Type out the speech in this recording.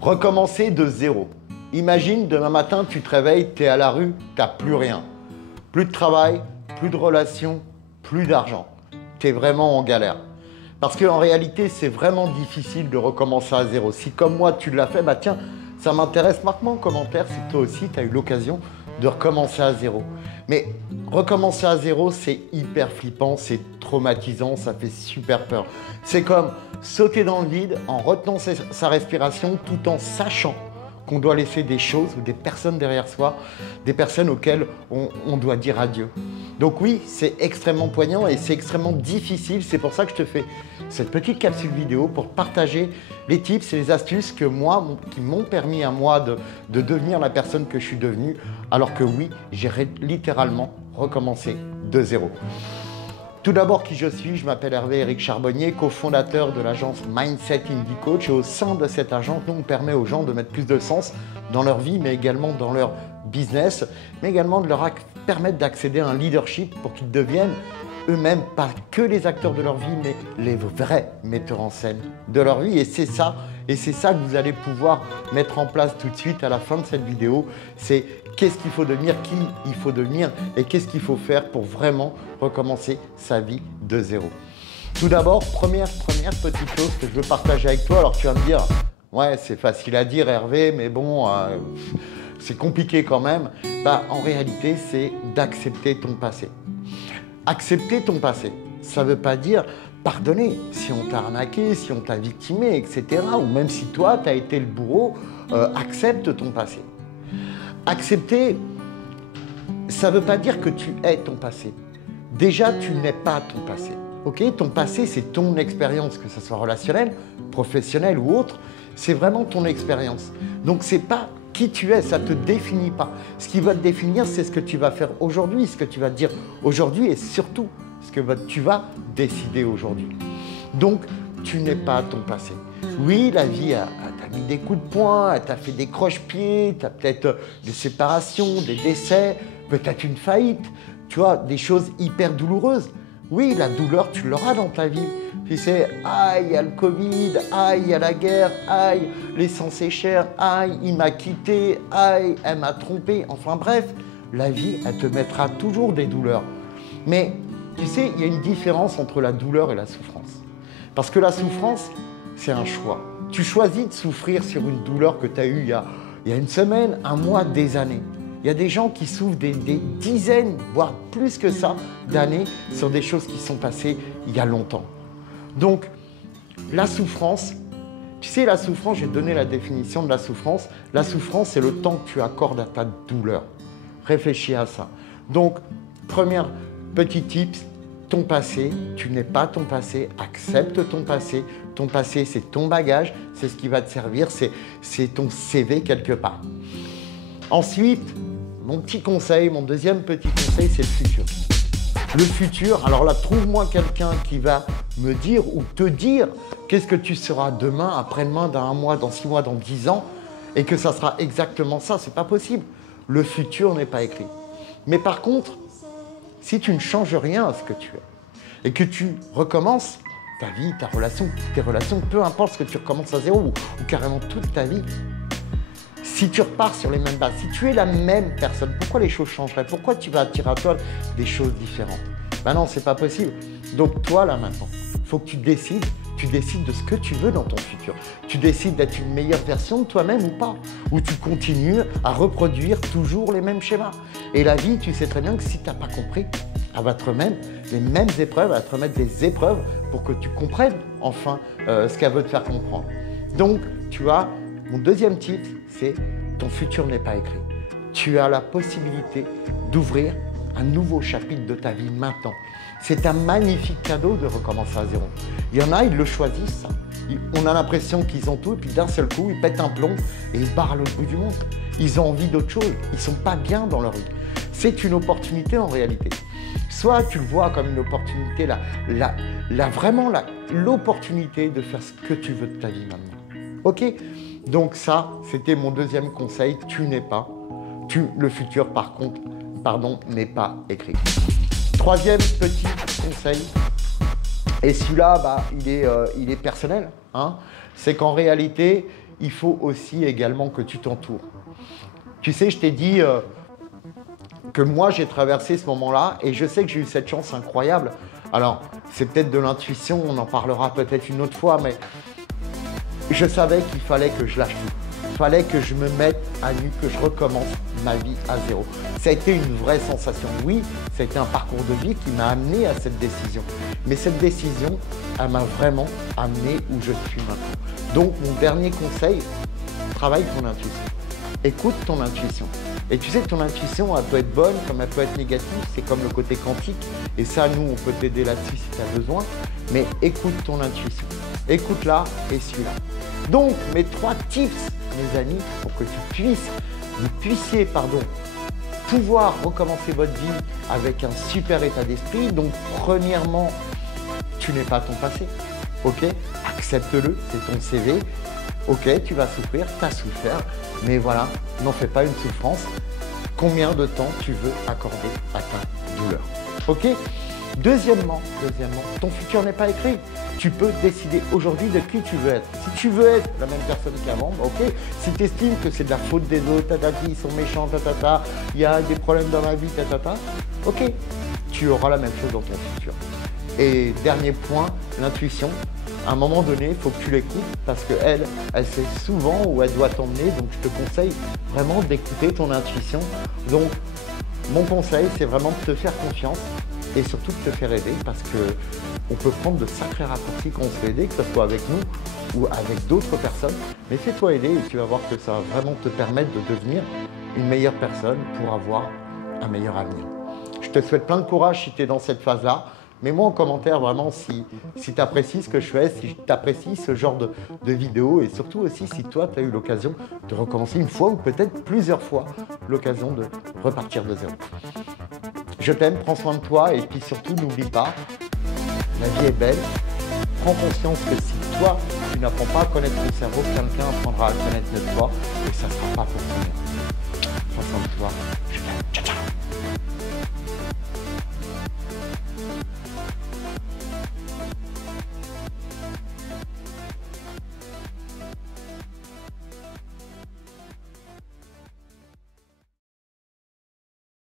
Recommencer de zéro. Imagine, demain matin, tu te réveilles, tu es à la rue, tu n'as plus rien. Plus de travail, plus de relations, plus d'argent. Tu es vraiment en galère. Parce qu'en réalité, c'est vraiment difficile de recommencer à zéro. Si comme moi, tu l'as fait, bah tiens, ça m'intéresse. Marque-moi en commentaire si toi aussi, tu as eu l'occasion de recommencer à zéro. Mais recommencer à zéro, c'est hyper flippant, c'est traumatisant, ça fait super peur. C'est comme sauter dans le vide en retenant sa respiration tout en sachant qu'on doit laisser des choses ou des personnes derrière soi, des personnes auxquelles on doit dire adieu. Donc oui, c'est extrêmement poignant et c'est extrêmement difficile. C'est pour ça que je te fais cette petite capsule vidéo pour partager les tips et les astuces que qui m'ont permis à moi de devenir la personne que je suis devenue, alors que oui, j'ai littéralement recommencé de zéro. Tout d'abord, qui je suis, je m'appelle Hervé-Éric Charbonnier, cofondateur de l'agence Mindset Indie Coach. Et au sein de cette agence, nous, on permet aux gens de mettre plus de sens dans leur vie, mais également dans leur business, mais également de leur permettre d'accéder à un leadership pour qu'ils deviennent eux-mêmes pas que les acteurs de leur vie, mais les vrais metteurs en scène de leur vie. Et c'est ça que vous allez pouvoir mettre en place tout de suite à la fin de cette vidéo. C'est qu'est-ce qu'il faut devenir, qui il faut devenir et qu'est-ce qu'il faut faire pour vraiment recommencer sa vie de zéro. Tout d'abord, première petite chose que je veux partager avec toi. Alors tu vas me dire, ouais, c'est facile à dire Hervé, mais bon, c'est compliqué quand même. Bah, en réalité, c'est d'accepter ton passé. Accepter ton passé, ça ne veut pas dire pardonner si on t'a arnaqué, si on t'a victimé, etc. Ou même si toi, tu as été le bourreau, accepte ton passé. Accepter, ça ne veut pas dire que tu es ton passé. Déjà, tu n'es pas ton passé. Okay, ton passé, c'est ton expérience, que ce soit relationnelle, professionnelle ou autre. C'est vraiment ton expérience. Donc, ce n'est pas qui tu es, ça ne te définit pas. Ce qui va te définir, c'est ce que tu vas faire aujourd'hui, ce que tu vas dire aujourd'hui et surtout ce que tu vas décider aujourd'hui. Donc, tu n'es pas ton passé. Oui, la vie t'a mis des coups de poing, elle t'a fait des croche-pieds, tu as peut-être des séparations, des décès, peut-être une faillite, tu vois, des choses hyper douloureuses. Oui, la douleur, tu l'auras dans ta vie. Tu sais, aïe, il y a le Covid, aïe, il y a la guerre, aïe, l'essence est chère, aïe, il m'a quitté, aïe, elle m'a trompé. Enfin bref, la vie, elle te mettra toujours des douleurs. Mais tu sais, il y a une différence entre la douleur et la souffrance. Parce que la souffrance, c'est un choix. Tu choisis de souffrir sur une douleur que tu as eue il y a une semaine, un mois, des années. Il y a des gens qui souffrent des dizaines, voire plus que ça, d'années sur des choses qui sont passées il y a longtemps. Donc, la souffrance, tu sais, la souffrance, je vais te donner la définition de la souffrance. La souffrance, c'est le temps que tu accordes à ta douleur. Réfléchis à ça. Donc, premier petit tip, ton passé, tu n'es pas ton passé, accepte ton passé. Ton passé, c'est ton bagage, c'est ce qui va te servir, c'est ton CV quelque part. Ensuite, mon petit conseil, mon deuxième petit conseil, c'est le futur. Le futur, alors là, trouve-moi quelqu'un qui va me dire ou te dire qu'est-ce que tu seras demain, après-demain, dans un mois, dans 6 mois, dans 10 ans, et que ça sera exactement ça. C'est pas possible. Le futur n'est pas écrit. Mais par contre, si tu ne changes rien à ce que tu es et que tu recommences ta vie, tes relations, peu importe ce que tu recommences à zéro ou carrément toute ta vie, si tu repars sur les mêmes bases, si tu es la même personne, pourquoi les choses changeraient? Pourquoi tu vas attirer à toi des choses différentes? Ben non, c'est pas possible. Donc toi, là, maintenant, il faut que tu décides de ce que tu veux dans ton futur. Tu décides d'être une meilleure version de toi-même ou pas. Ou tu continues à reproduire toujours les mêmes schémas. Et la vie, tu sais très bien que si tu n'as pas compris, elle va te remettre les mêmes épreuves, elle va te remettre des épreuves pour que tu comprennes enfin ce qu'elle veut te faire comprendre. Donc, tu vois, mon deuxième titre, c'est ton futur n'est pas écrit. Tu as la possibilité d'ouvrir un nouveau chapitre de ta vie maintenant. C'est un magnifique cadeau de recommencer à zéro. Il y en a, ils le choisissent, ça. On a l'impression qu'ils ont tout et puis d'un seul coup, ils pètent un plomb et ils barrent à l'autre bout du monde. Ils ont envie d'autre chose. Ils ne sont pas bien dans leur vie. C'est une opportunité en réalité. Soit tu le vois comme une opportunité, vraiment l'opportunité de faire ce que tu veux de ta vie maintenant. Ok? Donc ça, c'était mon deuxième conseil. Tu n'es pas. Le futur, par contre, n'est pas écrit. Troisième petit conseil, et celui-là, il est personnel, hein, c'est qu'en réalité, il faut aussi également que tu t'entoures. Tu sais, je t'ai dit que moi, j'ai traversé ce moment-là et je sais que j'ai eu cette chance incroyable. Alors, c'est peut-être de l'intuition, on en parlera peut-être une autre fois, mais je savais qu'il fallait que je lâche tout. Il fallait que je me mette à nu, que je recommence ma vie à zéro. Ça a été une vraie sensation. Oui, ça a été un parcours de vie qui m'a amené à cette décision. Mais cette décision, elle m'a vraiment amené où je suis maintenant. Donc, mon dernier conseil, travaille ton intuition. Écoute ton intuition. Et tu sais que ton intuition, elle peut être bonne comme elle peut être négative. C'est comme le côté quantique. Et ça, nous, on peut t'aider là-dessus si tu as besoin. Mais écoute ton intuition. Écoute-la et suis-la. Donc, mes 3 tips, mes amis, pour que vous puissiez pouvoir recommencer votre vie avec un super état d'esprit. Donc, premièrement, tu n'es pas ton passé. Ok? Accepte-le, c'est ton CV. Ok, tu vas souffrir, tu as souffert, mais voilà, n'en fais pas une souffrance. Combien de temps tu veux accorder à ta douleur? Ok? Deuxièmement, ton futur n'est pas écrit. Tu peux décider aujourd'hui de qui tu veux être. Si tu veux être la même personne qu'avant, ok. Si tu estimes que c'est de la faute des autres, tatati, ils sont méchants, tatata, il y a des problèmes dans ma vie, tatata, ok. Tu auras la même chose dans ton futur. Et dernier point, l'intuition. À un moment donné, il faut que tu l'écoutes parce qu'elle sait souvent où elle doit t'emmener. Donc, je te conseille vraiment d'écouter ton intuition. Donc, mon conseil, c'est vraiment de te faire confiance et surtout de te faire aider parce qu'on peut prendre de sacrés raccourcis quand on se fait aider, que ce soit avec nous ou avec d'autres personnes. Mais fais-toi aider et tu vas voir que ça va vraiment te permettre de devenir une meilleure personne pour avoir un meilleur avenir. Je te souhaite plein de courage si tu es dans cette phase-là. Mets-moi en commentaire vraiment si tu apprécies ce que je fais, si tu apprécies ce genre de vidéo et surtout aussi si toi tu as eu l'occasion de recommencer une fois ou peut-être plusieurs fois l'occasion de repartir de zéro. Je t'aime, prends soin de toi et puis surtout n'oublie pas, la vie est belle. Prends conscience que si toi tu n'apprends pas à connaître ton cerveau, quelqu'un apprendra à le connaître de toi et ça ne sera pas pour toi. Prends soin de toi, je t'aime. Ciao, ciao.